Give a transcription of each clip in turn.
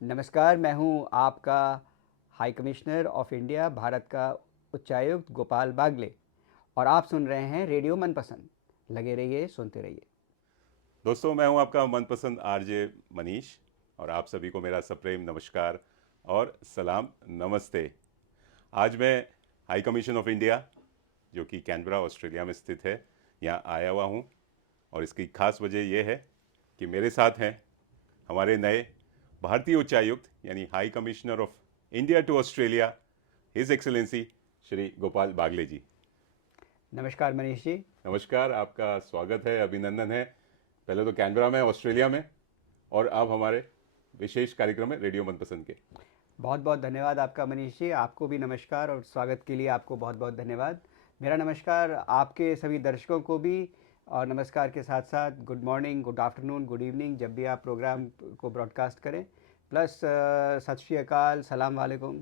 नमस्कार, मैं हूं आपका high commissioner of India Bharat का उच्चायुक्त गोपाल बागले और आप सुन रहे हैं रेडियो मनपसंद। लगे रहिए, सुनते रहिए। दोस्तों, मैं हूं आपका मनपसंद आरजे मनीष। और आप सभी को मेरा सप्रेम नमस्कार और सलाम नमस्ते। आज मैं हाई कमीशन ऑफ इंडिया, जो कि कैनबरा ऑस्ट्रेलिया में स्थित है, यहाँ आया हुआ हूँ। और इसकी खास वजह यह है कि मेरे साथ हैं हमारे नए भारतीय उच्चायुक्त यानी high commissioner of India to Australia, his excellency Shri Gopal Baglay ji. नमस्कार मनीष जी। नमस्कार, आपका स्वागत है, अभिनंदन है। पहले तो कैनबरा में, ऑस्ट्रेलिया में, और अब हमारे विशेष कार्यक्रम में रेडियो मनपसंद के। बहुत बहुत धन्यवाद आपका मनीष जी। आपको भी नमस्कार और स्वागत के लिए आपको बहुत बहुत धन्यवाद। मेरा नमस्कार आपके सभी दर्शकों को भी। और नमस्कार के साथ साथ good morning, good afternoon, good evening, जब भी आप प्रोग्राम को ब्रॉडकास्ट करें। प्लस सत श्री अकाल, सलाम वालेकुम।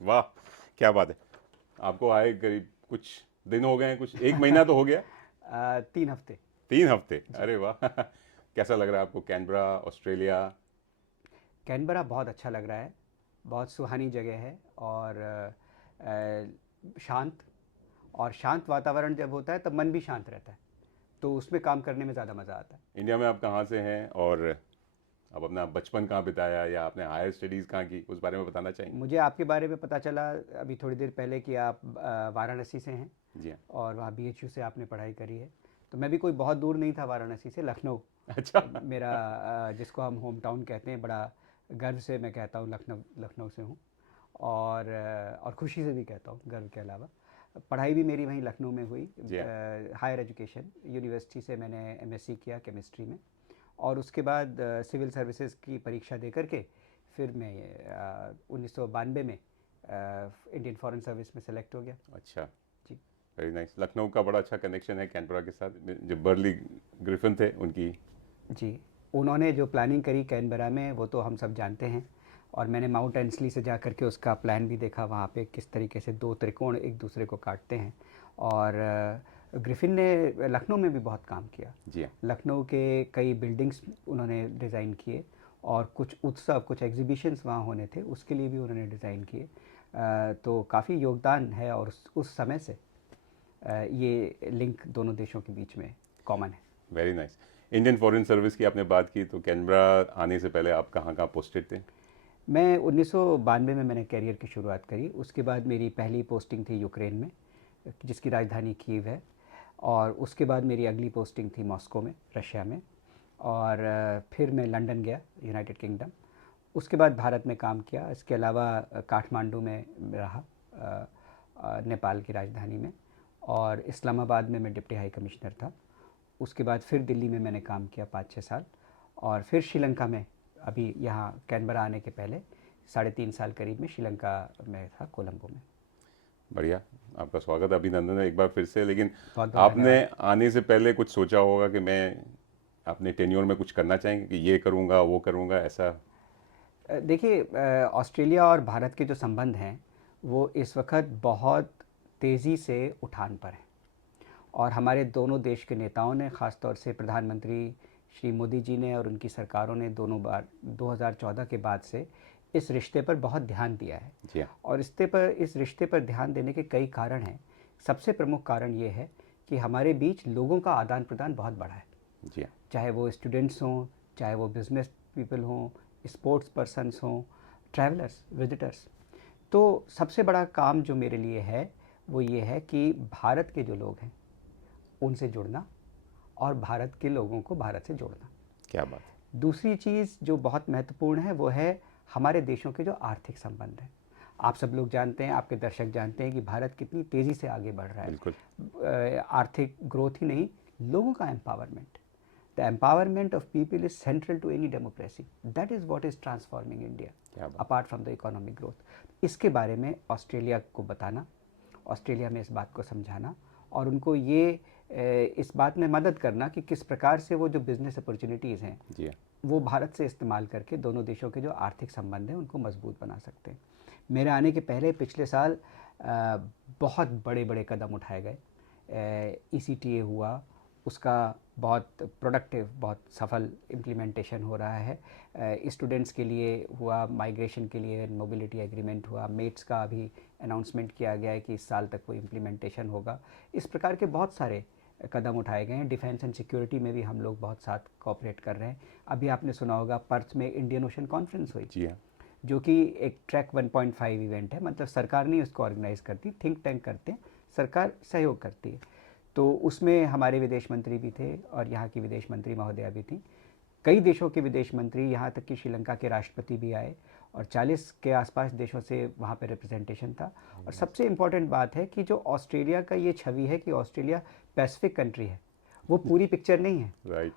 वाह, क्या बात है। आपको आए करीब कुछ दिन हो गए हैं, कुछ एक महीना तो हो गया। 3 हफ्ते। 3 हफ्ते, जी। अरे वाह। कैसा लग रहा है आपको कैनबरा, ऑस्ट्रेलिया? कैनबरा बहुत अच्छा लग रहा है। बहुत सुहानी जगह है और शांत। और शांत वातावरण जब होता है तब मन भी शांत रहता है, तो उसमें काम करने में ज़्यादा मज़ा आता है। इंडिया में आप कहाँ से हैं, और अब अपना बचपन कहाँ बिताया, या आपने हायर स्टडीज़ कहाँ की, उस बारे में बताना चाहेंगे? मुझे आपके बारे में पता चला अभी थोड़ी देर पहले कि आप वाराणसी से हैं जी हाँ। और वहाँ बीएचयू से आपने पढ़ाई करी है। तो मैं भी कोई बहुत दूर नहीं था वाराणसी से, लखनऊ। अच्छा। मेरा जिसको हम होम टाउन कहते हैं, बड़ा गर्व से मैं कहता हूँ लखनऊ लखनऊ से हूँ। और खुशी से भी कहता हूँ, गर्व के अलावा। पढ़ाई भी मेरी वहीं लखनऊ में हुई। जी हाँ। हायर एजुकेशन यूनिवर्सिटी से मैंने एमएससी किया केमिस्ट्री में। और उसके बाद सिविल सर्विसेज की परीक्षा दे करके फिर मैं 1992 में इंडियन फॉरेन सर्विस में सेलेक्ट हो गया। अच्छा। जी। Very nice. लखनऊ का बड़ा अच्छा कनेक्शन है कैनबरा के साथ, जो बर्ली ग्रिफिन थे उनकी। जी। उन्होंने जो प्लानिंग करी कैनबरा में वो तो हम सब जानते हैं। और मैंने माउंट एंसली से जा कर के उसका प्लान भी देखा, वहाँ पे किस तरीके से दो त्रिकोण एक दूसरे को काटते हैं। और ग्रिफिन ने लखनऊ में भी बहुत काम किया। जी हाँ। लखनऊ के कई बिल्डिंग्स उन्होंने डिज़ाइन किए और कुछ उत्सव, कुछ एग्जीबिशंस वहाँ होने थे, उसके लिए भी उन्होंने डिज़ाइन किए। तो काफ़ी योगदान है और उस समय से ये लिंक दोनों देशों के बीच में कॉमन है। Very nice. Indian foreign service की आपने बात की, तो कैनबरा आने से पहले आप कहाँ कहाँ पोस्टेड थे? मैं 1992 में मैंने करियर की शुरुआत करी। उसके बाद मेरी पहली पोस्टिंग थी यूक्रेन में, जिसकी राजधानी कीव है। और उसके बाद मेरी अगली पोस्टिंग थी मॉस्को में, रशिया में। और फिर मैं लंदन गया, यूनाइटेड किंगडम। उसके बाद भारत में काम किया। इसके अलावा काठमांडू में रहा, नेपाल की राजधानी में। और इस्लामाबाद में मैं डिप्टी हाई कमिश्नर था। उसके बाद फिर दिल्ली में मैंने काम किया 5-6 साल। और फिर श्रीलंका में, अभी यहाँ कैनबरा आने के पहले 3.5 साल करीब में श्रीलंका में था, कोलंबो में। बढ़िया। आपका स्वागत, अभिनंदन है एक बार फिर से। लेकिन बहुत बहुत आपने धन्यवाद। आने से पहले कुछ सोचा होगा कि मैं अपने टेन्योर में कुछ करना चाहेंगे, कि ये करूँगा वो करूँगा, ऐसा? देखिए, ऑस्ट्रेलिया और भारत के जो संबंध हैं वो इस वक्त बहुत तेज़ी से उठान पर हैं। और हमारे दोनों देश के नेताओं ने, ख़ास तौर से प्रधानमंत्री श्री मोदी जी ने और उनकी सरकारों ने दोनों बार 2014 के बाद से इस रिश्ते पर बहुत ध्यान दिया है। जी हाँ। और इस रिश्ते पर ध्यान देने के कई कारण हैं। सबसे प्रमुख कारण ये है कि हमारे बीच लोगों का आदान प्रदान बहुत बढ़ा है। जी हाँ। चाहे वो स्टूडेंट्स हों, चाहे वो बिजनेस पीपल हों, स्पोर्ट्स पर्सन्स हों, ट्रैवलर्स, विजिटर्स। तो सबसे बड़ा काम जो मेरे लिए है वो ये है कि भारत के जो लोग हैं उनसे जुड़ना और भारत के लोगों को भारत से जोड़ना। क्या बात है। दूसरी चीज़ जो बहुत महत्वपूर्ण है वो है हमारे देशों के जो आर्थिक संबंध हैं। आप सब लोग जानते हैं, आपके दर्शक जानते हैं कि भारत कितनी तेज़ी से आगे बढ़ रहा बिल्कुल। है। आर्थिक ग्रोथ ही नहीं, लोगों का empowerment. The empowerment of people is central to any democracy. That is what is transforming India, क्या बात। Apart from the economic growth. इसके बारे में ऑस्ट्रेलिया को बताना, ऑस्ट्रेलिया में इस बात को समझाना और उनको ये इस बात में मदद करना कि किस प्रकार से वो जो बिज़नेस अपॉर्चुनिटीज़ हैं जी हाँ। वो भारत से इस्तेमाल करके दोनों देशों के जो आर्थिक संबंध हैं उनको मजबूत बना सकते हैं। मेरे आने के पहले पिछले साल बहुत बड़े बड़े कदम उठाए गए। ईसीटीए हुआ, उसका बहुत प्रोडक्टिव, बहुत सफल इम्प्लीमेंटेशन हो रहा है। स्टूडेंट्स के लिए हुआ, माइग्रेशन के लिए मोबिलिटी एग्रीमेंट हुआ, मेट्स का अभी अनाउंसमेंट किया गया है कि इस साल तक वो इम्प्लीमेंटेशन होगा। इस प्रकार के बहुत सारे कदम उठाए गए हैं। डिफेंस एंड सिक्योरिटी में भी हम लोग बहुत साथ कोऑपरेट कर रहे हैं। अभी आपने सुना होगा पर्थ में इंडियन ओशन कॉन्फ्रेंस हुई, जी हाँ। जो कि एक ट्रैक 1.5 इवेंट है, मतलब सरकार नहीं उसको ऑर्गेनाइज करती, थिंक टैंक करते हैं, सरकार सहयोग करती है। तो उसमें हमारे विदेश मंत्री भी थे और यहाँ की विदेश मंत्री महोदया भी थी। कई देशों के विदेश मंत्री, यहाँ तक कि श्रीलंका के राष्ट्रपति भी आए और 40 के आसपास देशों से वहाँ पे रिप्रेजेंटेशन था। और सबसे इम्पॉर्टेंट बात है कि जो ऑस्ट्रेलिया का ये छवि है कि ऑस्ट्रेलिया पैसिफिक कंट्री है, वो पूरी पिक्चर नहीं है। राइट।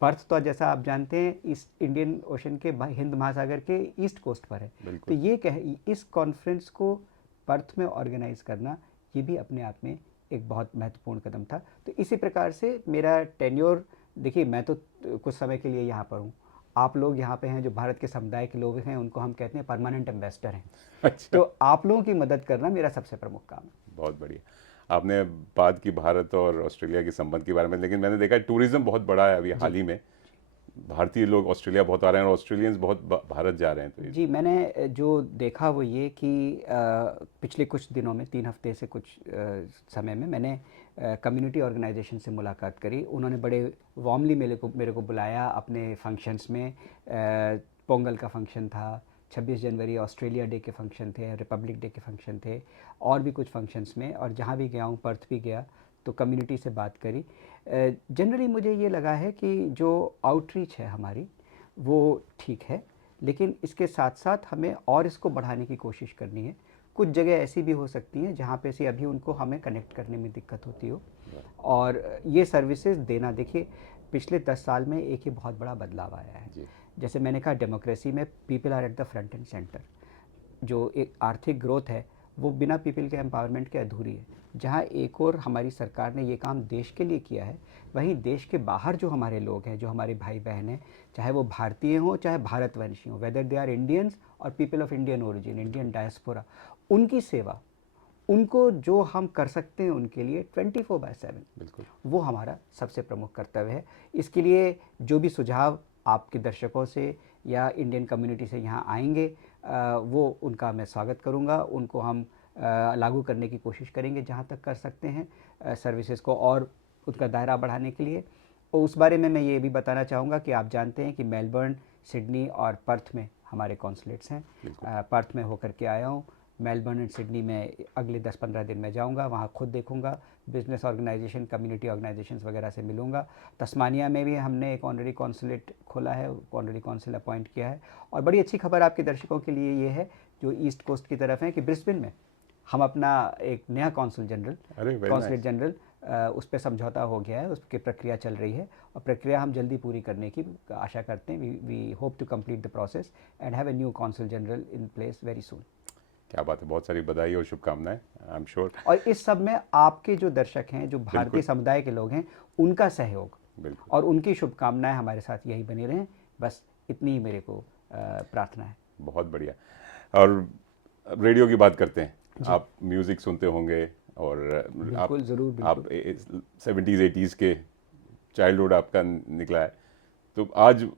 पर्थ तो जैसा आप जानते हैं इस इंडियन ओशन के हिंद महासागर के ईस्ट कोस्ट पर है। तो बिल्कुल। ये इस कॉन्फ्रेंस को पर्थ में ऑर्गेनाइज करना, ये भी अपने आप में एक बहुत महत्वपूर्ण कदम था। तो इसी प्रकार से मेरा टेन्योर, देखिए मैं तो कुछ समय के लिए यहाँ पर हूँ, आप लोग यहाँ पे हैं जो भारत के समुदाय के लोग हैं, उनको हम कहते हैं परमानेंट एम्बेसडर हैं। अच्छा, तो आप लोगों की मदद करना मेरा सबसे प्रमुख काम है। बहुत बढ़िया। आपने बात की भारत और ऑस्ट्रेलिया के संबंध के बारे में, लेकिन मैंने देखा है टूरिज्म बहुत बड़ा है अभी हाल ही में। भारतीय लोग ऑस्ट्रेलिया बहुत आ रहे हैं और ऑस्ट्रेलियंस बहुत भारत जा रहे हैं, तो जी, मैंने जो देखा वो ये कि पिछले कुछ दिनों में, 3 हफ्ते से कुछ समय में मैंने कम्युनिटी ऑर्गेनाइजेशन से मुलाकात करी। उन्होंने बड़े वार्मली मेरे को बुलाया अपने फंक्शंस में। पोंगल का फंक्शन था, 26 जनवरी ऑस्ट्रेलिया डे के फंक्शन थे, रिपब्लिक डे के फंक्शन थे, और भी कुछ फंक्शंस में। और जहाँ भी गया हूँ, पर्थ भी गया, तो कम्युनिटी से बात करी। जनरली मुझे ये लगा है कि जो आउटरीच है हमारी, वो ठीक है, लेकिन इसके साथ साथ हमें और इसको बढ़ाने की कोशिश करनी है। कुछ जगह ऐसी भी हो सकती हैं जहाँ पे से अभी उनको हमें कनेक्ट करने में दिक्कत होती हो, और ये सर्विसेज देना। देखिए, पिछले 10 साल में एक ही बहुत बड़ा बदलाव आया है। जी। जैसे मैंने कहा, डेमोक्रेसी में people are at the front and centre. जो एक आर्थिक ग्रोथ है वो बिना पीपल के एम्पावरमेंट के अधूरी है। जहाँ एक और हमारी सरकार ने ये काम देश के लिए किया है, वहीं देश के बाहर जो हमारे लोग हैं, जो हमारे भाई बहन हैं, चाहे वो भारतीय हों चाहे भारतवंशी हों, वेदर दे आर इंडियंस और people of Indian origin, Indian diaspora, उनकी सेवा, उनको जो हम कर सकते हैं उनके लिए 24/7, बिल्कुल। वो हमारा सबसे प्रमुख कर्तव्य है। इसके लिए जो भी सुझाव आपके दर्शकों से या इंडियन कम्युनिटी से यहाँ आएंगे, वो उनका मैं स्वागत करूँगा। उनको हम लागू करने की कोशिश करेंगे जहाँ तक कर सकते हैं, सर्विसेज को और उसका दायरा बढ़ाने के लिए। और उस बारे में मैं ये भी बताना चाहूँगा कि आप जानते हैं कि मेलबर्न, सिडनी और पर्थ में हमारे कॉन्सुलेट्स हैं। पर्थ में होकर के आया हूँ, मेलबर्न एंड सिडनी में अगले 10-15 दिन में जाऊंगा, वहाँ खुद देखूंगा, बिजनेस ऑर्गेनाइजेशन, कम्युनिटी ऑर्गेनाइजेशंस वगैरह से मिलूंगा। तस्मानिया में भी हमने एक ऑनरी कॉन्सुलेट खोला है, ऑनरी कॉन्सुल अपॉइंट किया है। और बड़ी अच्छी खबर आपके दर्शकों के लिए ये है जो ईस्ट कोस्ट की तरफ है, कि ब्रिस्बेन में हम अपना एक नया कॉन्सुल जनरल, अरे वेरी कॉन्सुलेट नाइस। जनरल, उस पर समझौता हो गया है, उसकी प्रक्रिया चल रही है और प्रक्रिया हम जल्दी पूरी करने की आशा करते हैं। We hope to complete the process and have a new consul general in place very soon. क्या बात है, बहुत सारी बधाई और शुभकामनाएं, आई एम श्योर। और इस सब में आपके जो दर्शक हैं, जो भारतीय बिल्कुल। समुदाय के लोग हैं, उनका सहयोग बिल्कुल। और उनकी शुभकामनाएं हमारे साथ यही बनी रहें, बस इतनी ही मेरे को प्रार्थना है। बहुत बढ़िया। और अब रेडियो की बात करते हैं। आप म्यूज़िक सुनते होंगे और आप बिल्कुल, ज़रूर, आप बिल्कुल। 70s 80s के चाइल्डहुड आपका निकला है। तो आज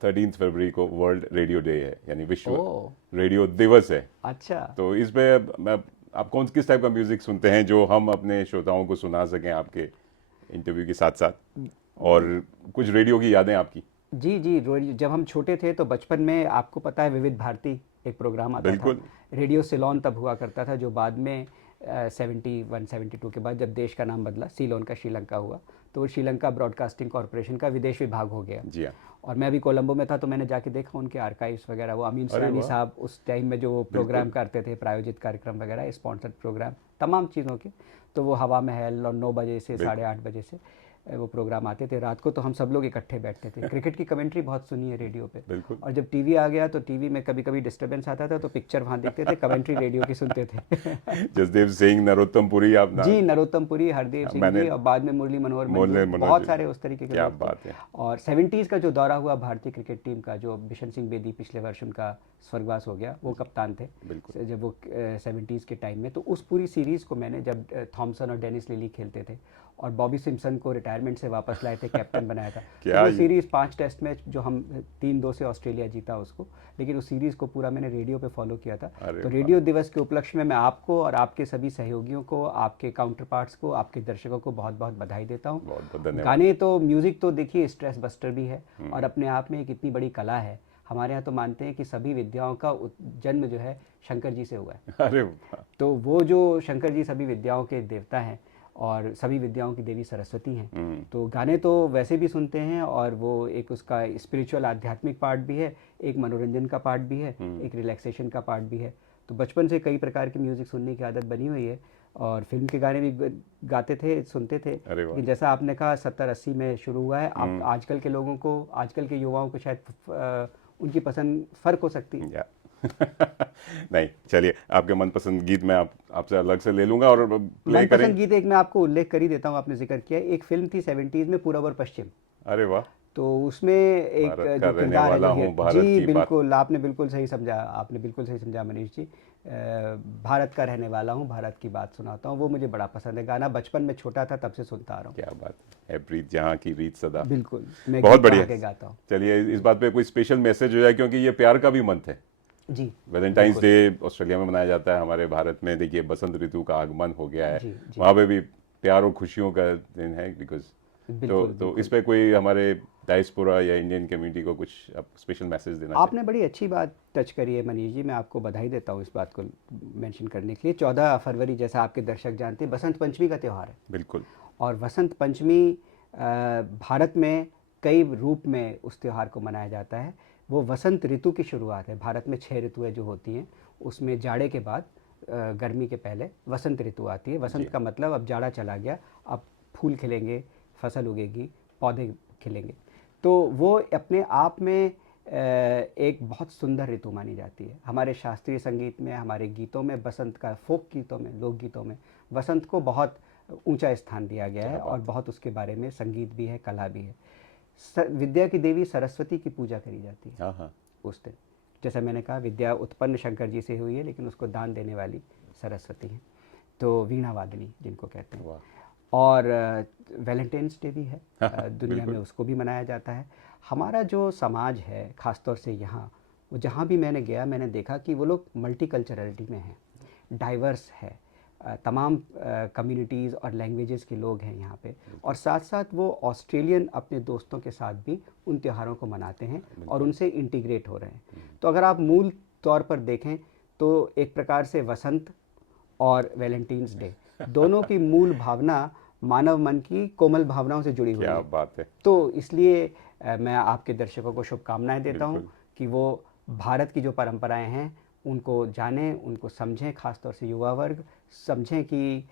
13 फरवरी को वर्ल्ड रेडियो डे है, यानी विश्व ओह, रेडियो दिवस है। अच्छा। तो इस पे मैं आप किस टाइप का म्यूज़िक सुनते हैं जो हम अपने श्रोताओं को सुना सकें आपके इंटरव्यू के साथ साथ, और कुछ रेडियो की यादें आपकी? जी जी, जब हम छोटे थे तो बचपन में आपको पता है विविध भारती एक प्रोग्राम आता था, बिल्कुल। रेडियो सिलोन तब हुआ करता था, जो बाद में 71-72 के बाद जब देश का नाम बदला, सीलोन का श्रीलंका हुआ, तो वो श्रीलंका ब्रॉडकास्टिंग कॉरपोरेशन का विदेश विभाग हो गया। जी हाँ। और मैं अभी कोलंबो में था तो मैंने जाके देखा उनके आर्काइव्स वगैरह, वो अमीन अरे सरानी वाह। साहब उस टाइम में जो वो बिल्कुल। प्रोग्राम करते थे, प्रायोजित कार्यक्रम वगैरह, स्पॉन्सर्ड प्रोग्राम, तमाम चीज़ों के, तो वो हवा महल और 9 बजे से बिल्कुल। 8:30 बजे से वो प्रोग्राम आते थे रात को, तो हम सब लोग इकट्ठे बैठते थे। क्रिकेट की कमेंट्री बहुत सुनी है रेडियो पे। बिल्कुल। और जब टीवी आ गया तो टीवी में कभी कभी डिस्टर्बेंस आता था, तो पिक्चर वहाँ देखते थे, कमेंट्री रेडियो की सुनते थे। जसदेव सिंह, नरोत्तम पुरी, आप ना? जी, नरोत्तम पुरी, हरदेव सिंह मैंने जी, और बाद में मुरली मनोहर मोहल्ले मंजूर, मनोज बहुत जी। सारे उस तरीके के क्या लोग थे। बात है। और 70s का जो दौरा हुआ भारतीय क्रिकेट टीम का, जो बिशन सिंह बेदी पिछले वर्ष उनका स्वर्गवास हो गया, वो कप्तान थे बिल्कुल। जब वो 70s के टाइम में, तो उस पूरी सीरीज़ को मैंने, जब थॉमसन और डेनिस लिली खेलते थे और बॉबी सिम्पसन को रिटायरमेंट से वापस लाए थे, कैप्टन बनाया था। तो क्या वो ये- सीरीज़ 5 टेस्ट मैच जो हम 3-2 से ऑस्ट्रेलिया जीता उसको, लेकिन उस सीरीज़ को पूरा मैंने रेडियो पे फॉलो किया था। अरे तो वाह, रेडियो दिवस के उपलक्ष्य में मैं आपको और आपके सभी सहयोगियों को, आपके काउंटर पार्ट्स को, आपके दर्शकों को बहुत बहुत बधाई देता हूँ। बहुत बहुत धन्यवाद। गाने तो, म्यूज़िक तो देखिए स्ट्रेस बस्टर भी है और अपने आप में एक इतनी बड़ी कला है। हमारे यहाँ तो मानते हैं कि सभी विद्याओं का जन्म जो है शंकर जी से हुआ है। अरे वाह, तो वो जो शंकर जी सभी विद्याओं के देवता हैं और सभी विद्याओं की देवी सरस्वती हैं। तो गाने तो वैसे भी सुनते हैं और वो एक उसका स्पिरिचुअल आध्यात्मिक पार्ट भी है, एक मनोरंजन का पार्ट भी है, एक रिलैक्सेशन का पार्ट भी है। तो बचपन से कई प्रकार की म्यूज़िक सुनने की आदत बनी हुई है और फिल्म के गाने भी गाते थे, सुनते थे। अरे वाह, लेकिन जैसा आपने कहा 70-80 में शुरू हुआ है, आप आजकल के लोगों को, आजकल के युवाओं को शायद उनकी पसंद फ़र्क हो सकती है। या नहीं, चलिए आपके मनपसंद गीत मैं आपसे अलग से ले लूंगा और प्ले करें। मनपसंद गीत एक मैं आपको उल्लेख कर ही देता हूँ, आपने जिक्र किया, एक फिल्म थी 70s में, पूरब और पश्चिम। अरे वाह, तो उसमें एक भारत का जो रहने किरदार है वाला जो हूँ, भारत जी की बात। बिल्कुल, आपने बिल्कुल सही समझा, आपने बिल्कुल सही समझा मनीष जी। भारत का रहने वाला हूँ, भारत की बात सुनाता हूँ, वो मुझे बड़ा पसंद है गाना। बचपन में छोटा था तब से सुनता आ रहा हूँ। क्या बात है प्रीत, जहाँ की रीत सदा। बिल्कुल, मैं बहुत गीत बढ़िया। बना के गाता हूँ। चलिए इस बात पे कोई स्पेशल मैसेज हो जाए, क्योंकि ये प्यार का भी मंथ है। जी वैलेंटाइंस बिल्कुल। डे ऑस्ट्रेलिया में मनाया जाता है, हमारे भारत में देखिए बसंत ऋतु का आगमन हो गया है। जी जी वहाँ पे भी प्यार और खुशियों का दिन है, बिकॉज बिल्कुल तो इस बिल्कुल। पे कोई हमारे डायस्पोरा या इंडियन कम्युनिटी को कुछ आप स्पेशल मैसेज देना चाहिए? आपने बड़ी अच्छी बात टच करी है मनीष जी, मैं आपको बधाई देता हूँ इस बात को मेंशन करने के लिए। 14 फरवरी, जैसा आपके दर्शक जानते हैं, बसंत पंचमी का त्यौहार है। बिल्कुल। और वसंत पंचमी भारत में कई रूप में उस त्यौहार को मनाया जाता है। वो वसंत ऋतु की शुरुआत है। भारत में 6 ऋतुएं जो होती हैं, उसमें जाड़े के बाद गर्मी के पहले वसंत ऋतु आती है। वसंत जी का मतलब अब जाड़ा चला गया, अब फूल खिलेंगे, फसल उगेगी, पौधे खिलेंगे। तो वो अपने आप में एक बहुत सुंदर ऋतु मानी जाती है। हमारे शास्त्रीय संगीत में, हमारे गीतों में, बसंत का, फोक गीतों में, लोकगीतों में वसंत को बहुत ऊंचा स्थान दिया गया क्या है और बात बहुत उसके बारे में संगीत भी है, कला भी है। विद्या की देवी सरस्वती की पूजा करी जाती है है। हाँ हाँ, उस दिन। जैसा मैंने कहा, विद्या उत्पन्न शंकर जी से हुई है, लेकिन उसको दान देने वाली सरस्वती हैं। तो वीणा वादनी जिनको कहते हैं। वाह, और वैलेंटाइंस डे भी है, दुनिया में बिल्कुल। उसको भी मनाया जाता है। हमारा जो समाज है, ख़ासतौर से यहाँ, वो जहाँ भी मैंने गया, मैंने देखा कि वो लोग मल्टीकल्चरलिटी में हैं, डाइवर्स है। तमाम कम्युनिटीज़ और लैंग्वेजेस के लोग हैं यहाँ पे। और साथ साथ वो ऑस्ट्रेलियन अपने दोस्तों के साथ भी उन त्योहारों को मनाते हैं और उनसे इंटीग्रेट हो रहे हैं। तो अगर आप मूल तौर पर देखें तो एक प्रकार से वसंत और वैलेंटाइंस डे, दोनों की मूल भावना मानव मन की कोमल भावनाओं से जुड़ी हुई क्या है। बात है, तो इसलिए मैं आपके दर्शकों को शुभकामनाएं देता हूं बिल्कुल। कि वो भारत की जो परंपराएं हैं उनको जानें, उनको समझें, खासतौर से युवा वर्ग समझें कि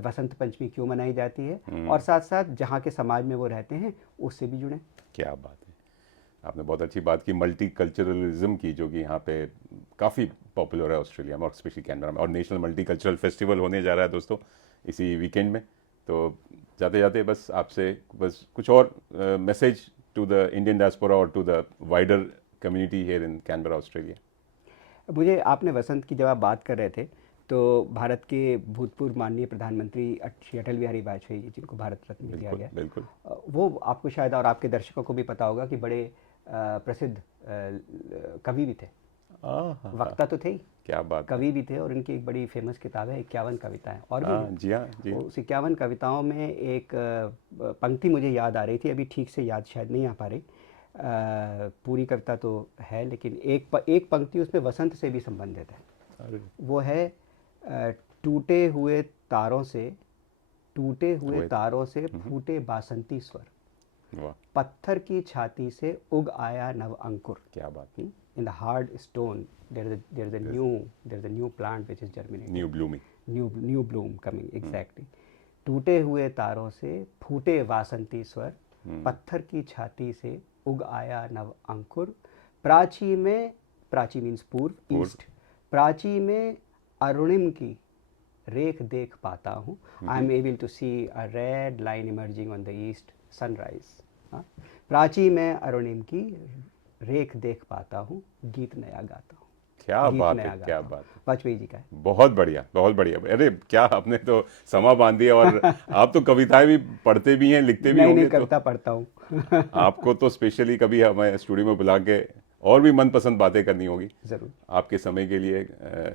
वसंत पंचमी क्यों मनाई जाती है, और साथ साथ जहाँ के समाज में वो रहते हैं उससे भी जुड़ें। क्या बात है, आपने बहुत अच्छी बात की मल्टी कल्चरलिज्म की, जो कि यहाँ पे काफ़ी पॉपुलर है ऑस्ट्रेलिया में और स्पेशली कैनबरा में। और नेशनल मल्टी कल्चरल फेस्टिवल होने जा रहा है दोस्तों इसी वीकेंड में। तो जाते जाते बस आपसे बस कुछ और message to the Indian diaspora और to the wider community here in Canberra Australia. मुझे, आपने वसंत की जब आप बात कर रहे थे, तो भारत के भूतपूर्व माननीय प्रधानमंत्री श्री अटल बिहारी वाजपेयी जी, जिनको भारत रत्न भी दिया बिल्कुल गया, बिल्कुल। वो आपको शायद और आपके दर्शकों को भी पता होगा कि बड़े प्रसिद्ध कवि भी थे। हाँ हाँ, वक्ता तो थे ही, क्या बात है। कवि भी थे, और इनकी एक बड़ी फेमस किताब है 51 कविताएं, और भी हाँ हैं। जी, हाँ जी। उस 51 कविताओं में एक पंक्ति मुझे याद आ रही थी, अभी ठीक से याद शायद नहीं आ पा रही। पूरी कविता तो है, लेकिन एक पंक्ति उसमें वसंत से भी संबंधित है। अरे वो है टूटे हुए तारों से, टूटे हुए हुए, तारों से फूटे बासंती स्वर, वाह, पत्थर की छाती से उग आया नव अंकुर। क्या बात। In the hard stone there is a new plant which is germinating, new blooming. new bloom coming, exactly। टूटे हुए तारों से फूटे वासंती स्वर, पत्थर की छाती से उग आया नव अंकुर। प्राची में, प्राची मीन्स पूर्व, पूर्व। ईस्ट, प्राची में अरुणिम की रेख देख पाता हूँ। I am able to see a red line emerging on the east sunrise. प्राची में अरुणिम की रेख देख पाता हूँ, गीत नया गाता हूँ। क्या गीत बात नया है, क्या गाता हूँ। बात है। वाजपेयी जी का है। बहुत बढ़िया, बहुत बढ़िया। अरे क्या आपने तो समा बांध दिया। और आप तो कविताएं भी पढ़ते भी हैं, लिखते भी नहीं नहीं, होंगे, तो कविता पढ़ता हूँ। आपको तो स्पेशली कभी हमें स्टूडियो में बुला के और भी मनपसंद बातें करनी होगी। ज़रूर। आपके समय के लिए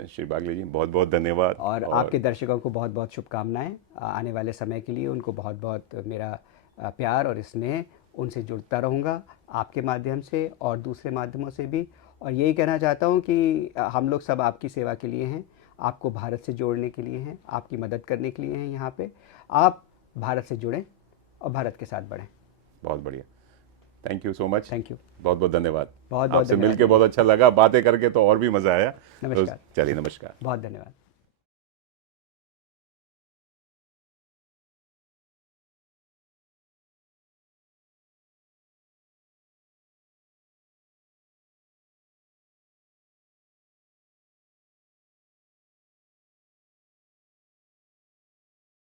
श्री बागले जी बहुत बहुत धन्यवाद। और और आपके दर्शकों को बहुत बहुत शुभकामनाएं आने वाले समय के लिए। उनको बहुत बहुत मेरा प्यार और स्नेह। उनसे जुड़ता रहूँगा आपके माध्यम से और दूसरे माध्यमों से भी। और यही कहना चाहता हूँ कि हम लोग सब आपकी सेवा के लिए हैं, आपको भारत से जोड़ने के लिए हैं, आपकी मदद करने के लिए हैं यहाँ पे। आप भारत से जुड़ें और भारत के साथ बढ़ें। बहुत बढ़िया। Thank you so much. Thank you. बहुत बहुत धन्यवाद। बहुत बहुत आपसे धन्यवाद मिलके बहुत मनीष। अच्छा लगा, बातें करके तो और भी मज़ा आया। तो नमस्कार। चलिए, नमस्कार। बहुत धन्यवाद।